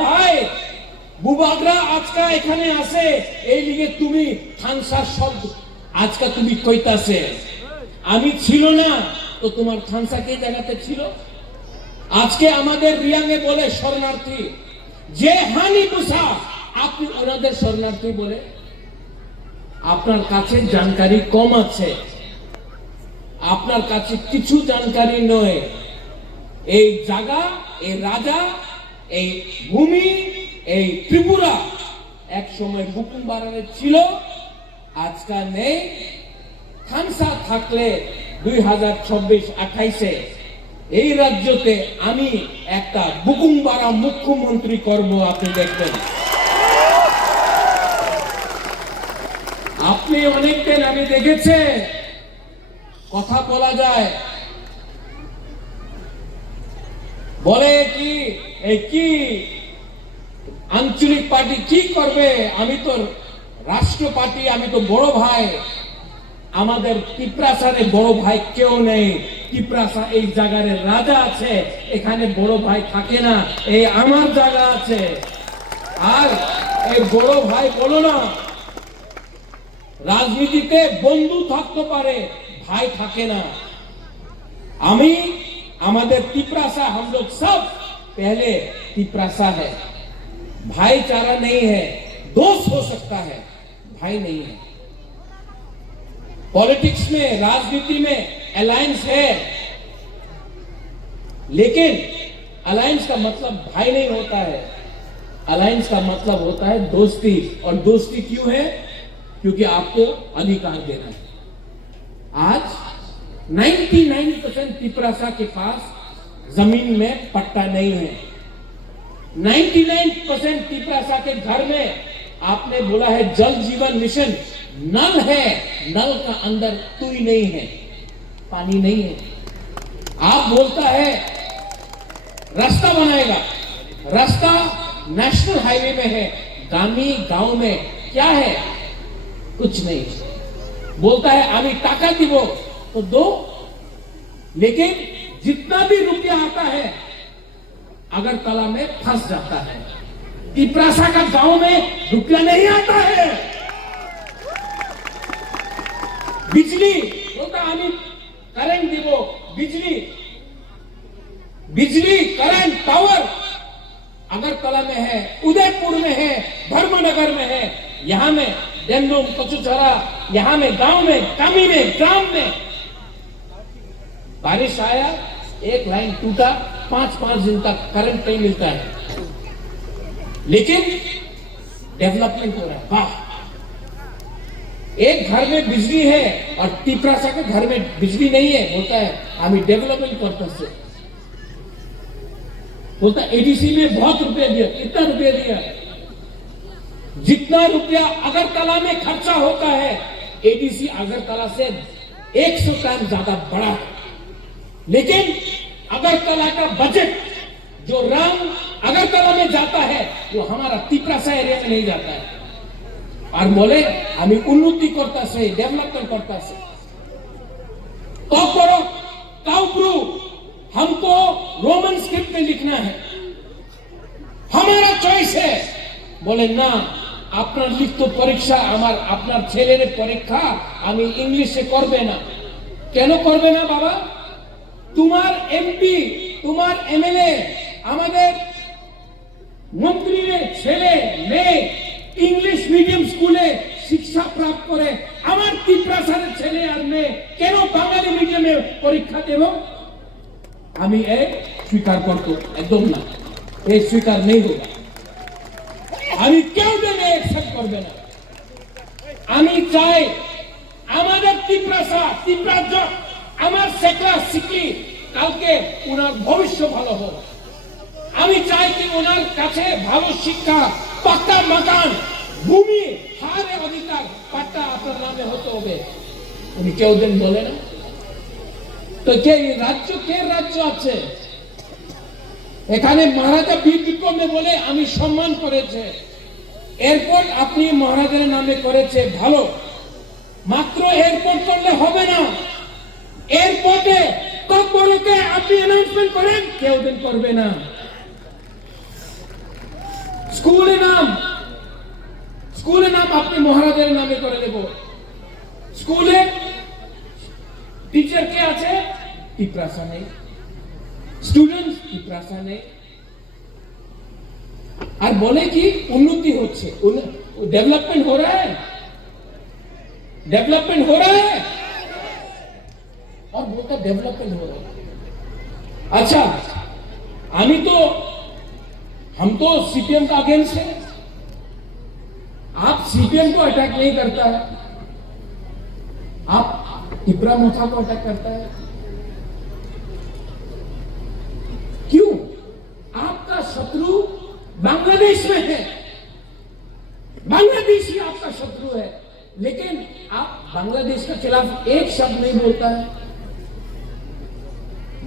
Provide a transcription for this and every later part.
ভাই বুবাগরা আজকা এখানে আছে এই লিগে তুমি খানসার শব্দ আজকা তুমি কইতাছে আমি ছিল না তো তোমার খানসা কে জায়গাতে ছিল আজকে আমাদের রিয়াংয়ে বলে শরণার্থী যে হানি মুসা আপনি ওনাদের শরণার্থী বলে আপনার কাছে জানকারি কম আছে আপনার কাছে কিছু জানকারি নয় এই জায়গা এই রাজা এই ভূমি এই ত্রিপুরা এক সময় বুকুমবাড়ারে ছিল আজকাল নেই খানসা থাকলে 2026-28 এই রাজ্যতে আমি একটা বুকুমবাড়া মুখ্যমন্ত্রী করব আপনি দেখবেন আপনি অনেকদিন আমি দেখেছে কথা বলা যায় বলে কি এই কি আঞ্চলিক পার্টি কি করবে আমি তো রাষ্ট্র পার্টি আমি তো বড় ভাই আমাদের টিপ্রাসারে বড় ভাই কেউ নেই টিপ্রাসা এই জায়গার রাজা আছে এখানে বড় ভাই থাকে না এই আমার জায়গা আছে আর এই বড় ভাই বলো না রাজনীতিতে বন্ধু থাকতে পারে भाई থাকে না আমি আমাদের টিপ্রাसा हम लोग सब पहले टिप्रासा है भाईचारा नहीं है दोस्त हो सकता है भाई नहीं है पॉलिटिक्स में राजनीति में अलायंस है लेकिन अलायंस का मतलब भाई नहीं होता है अलायंस का मतलब होता है दोस्ती और दोस्ती क्यों है क्योंकि आपको अधिकार देना है आज 99% टिप्रासा के पास जमीन में पट्टा नहीं है 99% टिप्रासा के घर में आपने बोला है जल जीवन मिशन नल है नल का अंदर कोई नहीं है पानी नहीं है आप बोलता है रास्ता बनाएगा रास्ता नेशनल हाईवे में है गामी गांव में क्या है कुछ नहीं बोलता है आमी टाका दिबो तो दो लेकिन जितना भी रुपया आता है अगरतला में फंस जाता है टिप्रासा का गांव में रुपया नहीं आता है बिजली बोलता आमी करंट दिबो बिजली बिजली करंट पावर अगरतला में है उदयपुर में है धर्मनगर में है यहां में डेमडूम कचुचरा यहां में गांव में कामी में ग्राम में बारिश आया एक लाइन टूटा 5-5 दिन तक करंट नहीं मिलता है लेकिन डेवलपमेंट हो रहा है वाह एक घर में बिजली है और टिप्रासा के घर में बिजली नहीं है बोलता है हम डेवलपमेंट पर्पस से बोलता एडीसी में बहुत रुपया दिया कितना रुपया दिया जितना रुपया अगरतला में खर्चा होता है एडीसी अगरतला से 100 टाइम ज्यादा बड़ा है लेकिन अगरतला का बजट जो राम अगरतला में जाता है वो हमारा टिप्रासा एरिया में नहीं जाता है और बोले हमें उन्नति करता से डेवलपमेंट करता से तो करो काउप्रू हमको रोमन स्क्रिप्ट में लिखना है हमारा चॉइस है बोले ना আপনার লিখিত পরীক্ষা আমার আপনার ছেলের পরীক্ষা আমি ইংলিশে করবে না কেন করবে না বাবা তোমার এমপি তোমার এমএলএ আমাদের মন্ত্রীর ছেলে মেয়ে ইংলিশ মিডিয়াম স্কুলে শিক্ষা প্রাপ্ত করে আমার টিপ্রাসার ছেলে আর মেয়ে কেন বাঙালি মিডিয়ামে পরীক্ষা দেব আমি এই স্বীকার করব একদম না এই স্বীকার নেই হবে আমি কেউ দেবে একসেপ্ট করবে না আমি চাই আমাদের টিপ্রাসা আমার সেকলা শিখি কালকে ওনার ভবিষ্য ভালো হোক আমি চাই কি ওনার কাছে ভালো শিক্ষা পাক্কা মাকান ভূমি হারে অধিকার পাট্টা আপনার নামে হতে হবে উনি কেউ দেন বলে না তো কে রাজ্য আছে এখানে মহারাজা বীর বিক্রমে বলে আমি সম্মান করেছে এয়ারপোর্ট আপনি মহারাজের নামে করেছে ভালো মাত্র এয়ারপোর্ট করলে হবে না এয়ারপোর্ট আপনি অ্যানাউন্সমেন্ট করেন, কেউ দিন করবে না। স্কুলে নাম আপনি মহারাজের নামে করে দেব। স্কুলে টিচার কে আছে? পিপ্রাসা নেই, স্টুডেন্ট পিপ্রাসা নেই। আর বলে কি उन्नति হচ্ছে, डेवलपमेंट हो रहा है, डेवलपमेंट हो रहा है, और बोलता डेवलपमेंट हो रहा है। अच्छा, हम तो सीपीएम का अगेंस्ट है। आप सीपीएम को अटैक नहीं करता है, आप पिपरा मोथा को अटैक करता है। क्यों? आपका शत्रु बांग्लादेश में है, बांग्लादेश ही आपका शत्रु है, लेकिन आप बांग्लादेश के खिलाफ एक शब्द नहीं बोलता है।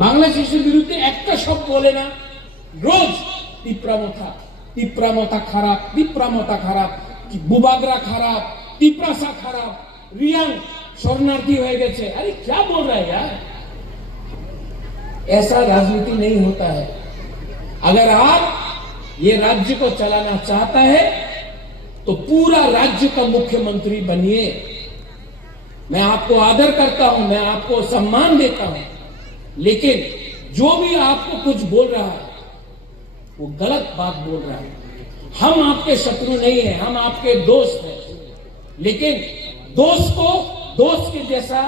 बांग्लादेशের বিরুদ্ধে একটা শব্দ বলে না। রোজ তিপ্রামতা খারাপ, বুবাগরা খারাপ, তিপ্রাসা খারাপ, রিয়াং शरणार्थी हो गए। अरे क्या बोल रहा है यार? ऐसा राजनीति नहीं होता है। अगर आप ये राज्य को चलाना चाहता है तो पूरा राज्य का मुख्यमंत्री बनिए। मैं आपको आदर करता हूं, मैं आपको सम्मान देता हूं, लेकिन जो भी आपको कुछ बोल रहा है वो गलत बात बोल रहा है। हम आपके शत्रु नहीं है, हम आपके दोस्त हैं, लेकिन दोस्त को दोस्त के जैसा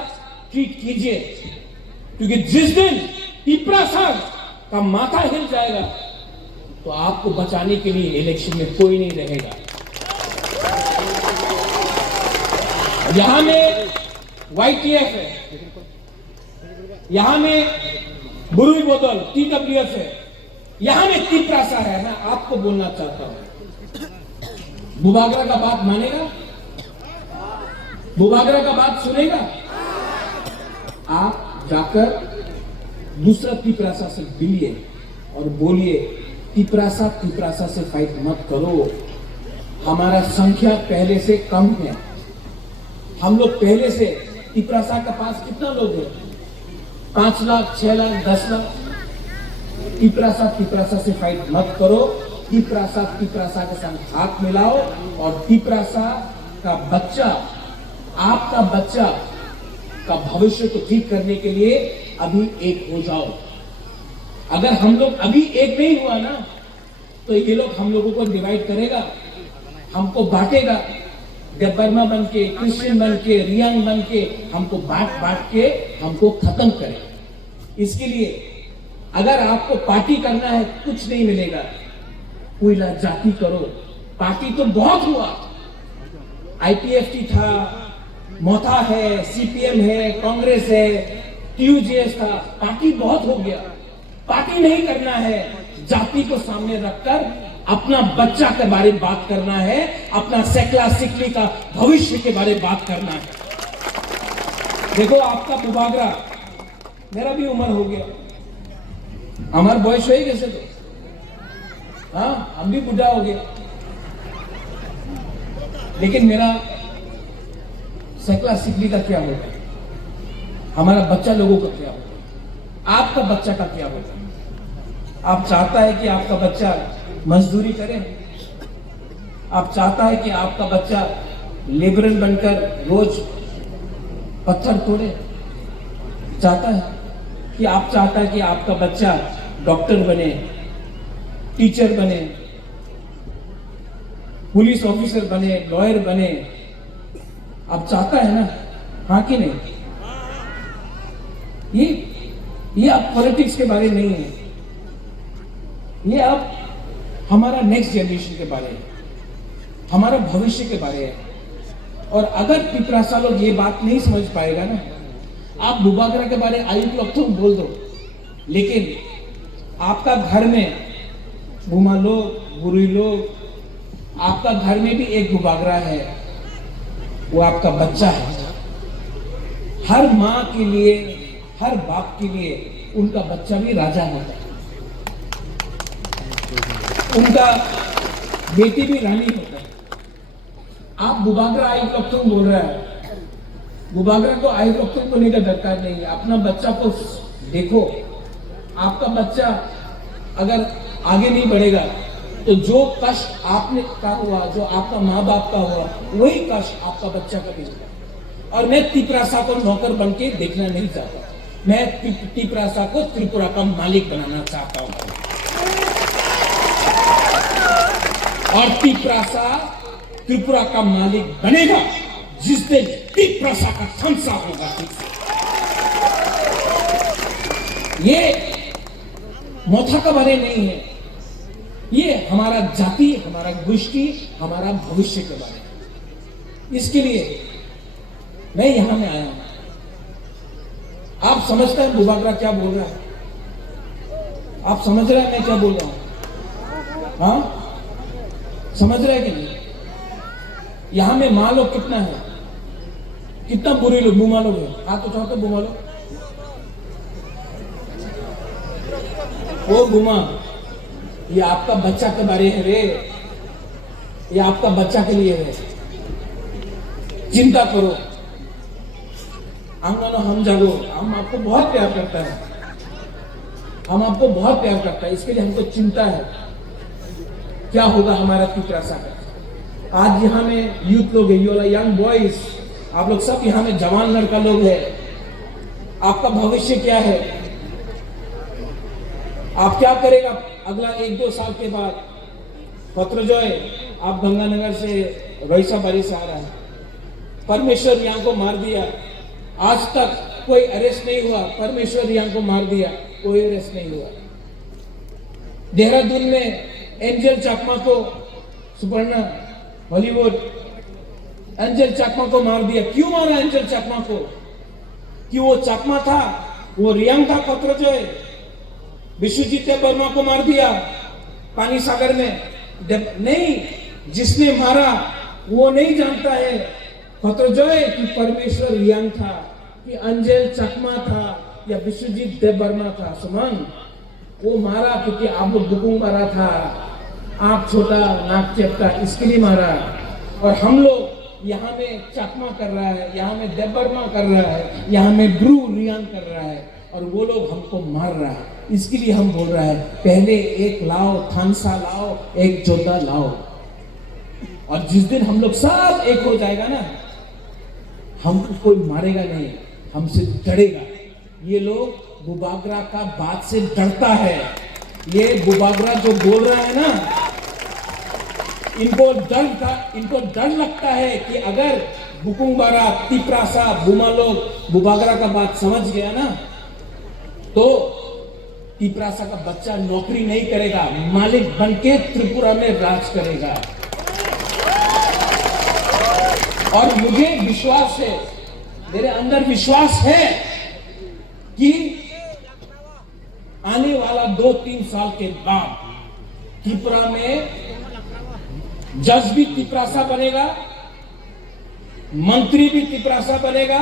ट्रीट कीजिए, क्योंकि जिस दिन पिपरासा का माथा हिल जाएगा तो आपको बचाने के लिए इलेक्शन में कोई नहीं रहेगा। यहां में YTF है, यहां में बुरुई बोतल TWF है, यहां में तिप्रासा है। मैं आपको बोलना चाहता हूं, बुबागरा का बात मानेगा? बुबागरा का बात सुनेगा? आप जाकर दूसरा तिप्रासा से मिलिए और बोलिए तिप्रासा से फाइट मत करो। हमारा संख्या पहले से कम है। हम लोग पहले से, तिप्रासा के पास कितना लोग हैं? 5 लाख, 6 लाख, 10 लाख। तिप्रासा से फाइट मत करो। तिप्रासा के साथ हाथ मिलाओ और तिप्रासा का बच्चा, आपका बच्चा का भविष्य को ठीक करने के लिए अभी एक हो जाओ। अगर हम लोग अभी एक नहीं हुआ ना तो ये लोग हम लोगों को डिवाइड करेगा, हमको बांटेगा। बर्मा बन के, क्रिश्चियन बन के, रियांग बन के हमको बांट के हमको खत्म करेगा। इसके लिए अगर आपको पार्टी करना है कुछ नहीं मिलेगा, कोयला जाति करो। पार्टी तो बहुत हुआ, IPFT था, मोथा है, CPM है, कांग्रेस है, TUJS था, पार्टी बहुत हो गया। पार्टी नहीं करना है, जाति को सामने रखकर अपना बच्चा के बारे में बात करना है, अपना सेकला सिकली का भविष्य के बारे में बात करना है। देखो आपका बुबागरा, मेरा भी उम्र हो गया, हमारा बॉयस हो ही कैसे तो, हाँ हम भी बुढ़ा हो गए, लेकिन मेरा सेकला सिकली का क्या होगा? हमारा बच्चा लोगों का क्या होगा? आपका बच्चा का क्या होगा? आप चाहता है कि आपका बच्चा मजदूरी करे? आप चाहता है कि आपका बच्चा लेबरन बनकर रोज पत्थर तोड़े? चाहता है कि आप चाहता है कि आपका बच्चा डॉक्टर बने, टीचर बने, पुलिस ऑफिसर बने, लॉयर बने? आप चाहता है ना? हाँ कि नहीं? ये अब पॉलिटिक्स के बारे नहीं है, ये अब हमारा नेक्स्ट जनरेशन के बारे है, हमारा भविष्य के बारे है। और अगर पिपरासा लोग ये बात नहीं समझ पाएगा ना, आप बुबागरा के बारे आयुक्त लोग तो बोल दो, लेकिन आपका घर में बुमा लोग, बुरी लोग, आपका घर में भी एक बुबागरा है, वो आपका बच्चा है। हर माँ के लिए, हर बाप के लिए उनका बच्चा भी राजा होता है, उनका बेटी भी रानी होता है। आप बुबागरा आई लोग बोल रहा है, बुबागरा को आई लोग बोलने का दरकार नहीं है। अपना बच्चा को देखो, आपका बच्चा अगर आगे नहीं बढ़ेगा तो जो कष्ट आपने का हुआ, जो आपका माँ बाप का हुआ, वही कष्ट आपका बच्चा का भी होगा। और मैं तिपरासा को नौकर बन के देखना नहीं चाहता, मैं तिपरासा को त्रिपुरा का मालिक बनाना चाहता हूं। और तिपरासा त्रिपुरा का मालिक बनेगा जिस दिन तिपरासा का खमसा होगा। ये मोथा का बारे नहीं है, ये हमारा जाति, हमारा गोष्ठी, हमारा भविष्य के बारे में। इसके लिए मैं यहां में आया हूं। आप समझते हैं बुबागरा क्या बोल रहा है? आप समझ रहे हैं मैं क्या बोल रहा हूं? हाँ, समझ रहे हैं कि नहीं? यहां में मां लोग कितना है, कितना बुरे लोग बुमा लोग है। हाथ उठाओ तो बुमा लोग। वो बुमा, ये आपका बच्चा के बारे है रे, ये आपका बच्चा के लिए है। चिंता करो, आंगनो हम जागो। हम आपको बहुत प्यार करता है, हम आपको बहुत प्यार करता है, इसके लिए हमको चिंता है क्या होगा हमारा तिपरासा का। आज यहाँ में यूथ लोग है, यंग बॉयज, आप लोग सब यहाँ में जवान लड़का लोग है। आपका भविष्य क्या है? आप क्या करेगा अगला 1-2 साल के बाद? पत्र जो है, आप गंगानगर से रईसा बारी से आ रहा है, परमेश्वर यहाँ को मार दिया, आज तक कोई अरेस्ट नहीं हुआ, परमेश्वर यहाँ को मार दिया, कोई अरेस्ट नहीं हुआ। देहरादून में एंजल चाकमा को, सुपर्णा हॉलीवुड, एंजल चाकमा को मार दिया। क्यों मारा एंजल चाकमा को? कि वो चाकमा था, वो रियांग था। पत्र जो है, विश्वजीत वर्मा को मार दिया पानी सागर में। नहीं, जिसने मारा वो नहीं जानता है पत्र जो है कि परमेश्वर रियांग था, कि अंजल चकमा था या विश्वजीत देववर्मा था। सुमन, वो मारा क्योंकि आप बुकुंग मारा था, आंख छोटा नाक चेपटा, इसके लिए मारा। और हम लोग यहाँ में चकमा कर रहा है, यहाँ में देववर्मा कर रहा है, यहाँ में ब्रू रियांग कर रहा है, और वो लोग हमको मार रहा है। इसके लिए हम बोल रहा है पहले एक लाओ, थानसा लाओ, एक जोधा लाओ। और जिस दिन हम लोग सब एक हो जाएगा ना, हमको कोई मारेगा नहीं, हमसे डरेगा। ये लोग बुबागरा का बात से डरता है। ये बुबागरा जो बोल रहा है ना, इनको डर लगता है कि अगर बुकुंबारा, तिपरासा, बुमा लोग बुबागरा का बात समझ गया ना, तो तिपरासा का बच्चा नौकरी नहीं करेगा, मालिक बनके त्रिपुरा में राज करेगा। और मुझे विश्वास है, मेरे अंदर विश्वास है कि आने वाला 2-3 साल के बाद त्रिपुरा में जज भी तिपरासा बनेगा, मंत्री भी तिपरासा बनेगा,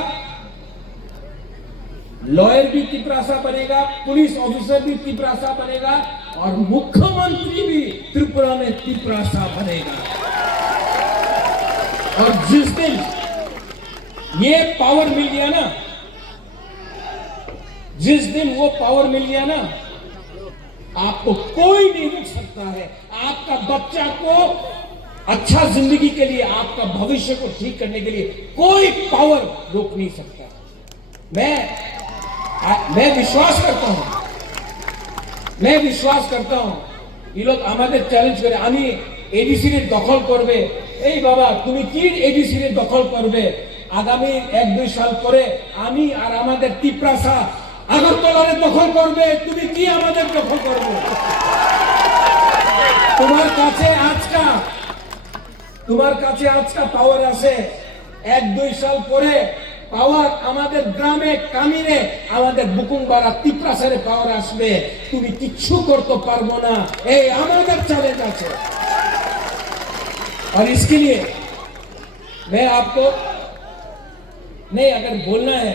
लॉयर भी तिपरासा बनेगा, पुलिस ऑफिसर भी तिपरासा बनेगा, और मुख्यमंत्री भी त्रिपुरा में तिपरासा बनेगा। और जिस दिन ये पावर मिल गया ना, जिस दिन वो पावर मिल गया ना, आपको कोई नहीं रोक सकता है। आपका बच्चा को अच्छा जिंदगी के लिए, आपका भविष्य को ठीक करने के लिए कोई पावर रोक नहीं सकता। मैं विश्वास करता हूं ये लोग हमारे चैलेंज करे, आमी एडिसी रे दखल करबे। এই বাবা, তুমি কি এডিসি রে দখল করবে? আগামী 1-2 সাল পরে আমি আর আমাদের তিপরাসা আগরতলারে দখল করবে। তুমি কি আমাদের দখল করবে? তোমার কাছে আজকা পাওয়ার আছে। 1-2 সাল পরে পাওয়ার আমাদের গ্রামে, কামিনে, আমাদের বুকুংবাড়া, তিপরাসারে পাওয়ার আসবে। তুমি কিচ্ছু করতে পারবো না, এই আমাদের চ্যালেঞ্জ আছে। और इसके लिए मैं आपको नहीं, अगर बोलना है,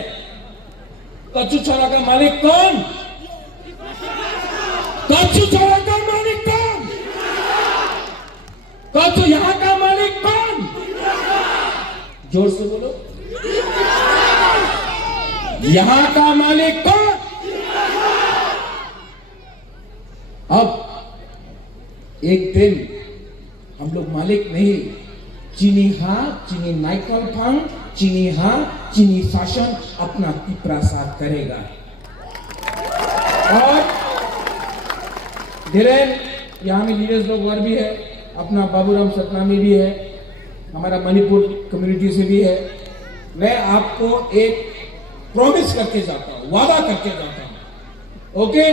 कच्चू छोरा का मालिक कौन? कच्चू छोरा का मालिक कौन? कच्चू यहां का मालिक कौन? जोर से बोलो, यहां का मालिक कौन? अब एक दिन हम लोग मालिक नहीं, चीनी हाँ चीनी नाइकल फांग, चीनी हाँ चीनी शासन अपना प्रसाद करेगा। और धीरेन यहाँ में लीडर्स लोग और भी है, अपना बाबूराम सतनामी भी है, हमारा मणिपुर कम्युनिटी से भी है। मैं आपको एक प्रॉमिस करके जाता हूँ, वादा करके जाता हूँ, ओके?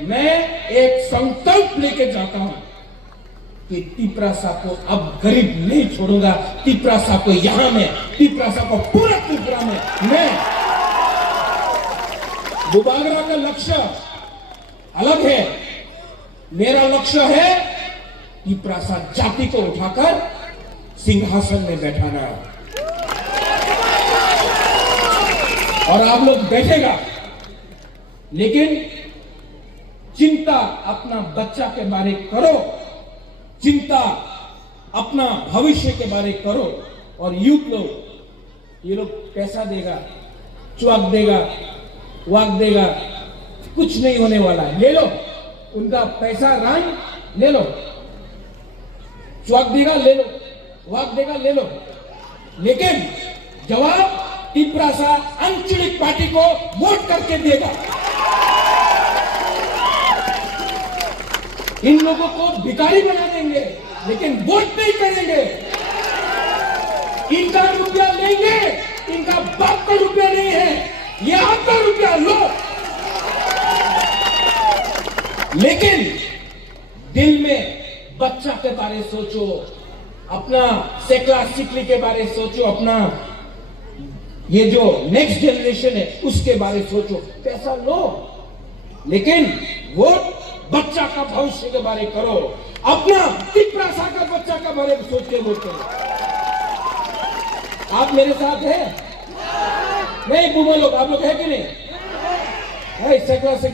मैं एक संकल्प लेके जाता हूँ कि तिपरासा को अब गरीब नहीं छोड़ूंगा। तिपरासा को यहां में, तिपरासा को पूरा त्रिपुरा में मैं, बुबागरा का लक्ष्य अलग है, मेरा लक्ष्य है तिपरासा जाति को उठाकर सिंहासन में बैठाना। और आप लोग बैठेगा, लेकिन चिंता अपना बच्चा के बारे करो, चिंता अपना भविष्य के बारे करो। और यूथ लोग, ये लोग पैसा देगा, च्वाक देगा, वाक देगा, कुछ नहीं होने वाला है। ले लो उनका पैसा, रंग ले लो, च्वाक देगा ले लो, वाक देगा ले लो, लेकिन जवाब तिपरासा अंचलिक पार्टी को वोट करके देगा। इन लोगों को भिखारी बना देंगे, लेकिन वोट नहीं करेंगे। इनका रुपया लेंगे, इनका बाप का रुपया नहीं है, ये आपका रुपया लो। लेकिन दिल में बच्चा के बारे सोचो, अपना सेकला सिकली के बारे सोचो, अपना ये जो नेक्स्ट जनरेशन है उसके बारे सोचो। पैसा लो, लेकिन वोट बच्चा का भविष्य के बारे करो, अपना तिपरासा का बच्चा का बारे में सोच के वोट करो। आप मेरे साथ हैं? नहीं बुआ लोग, आप लोग है कि नहीं? है सेकला से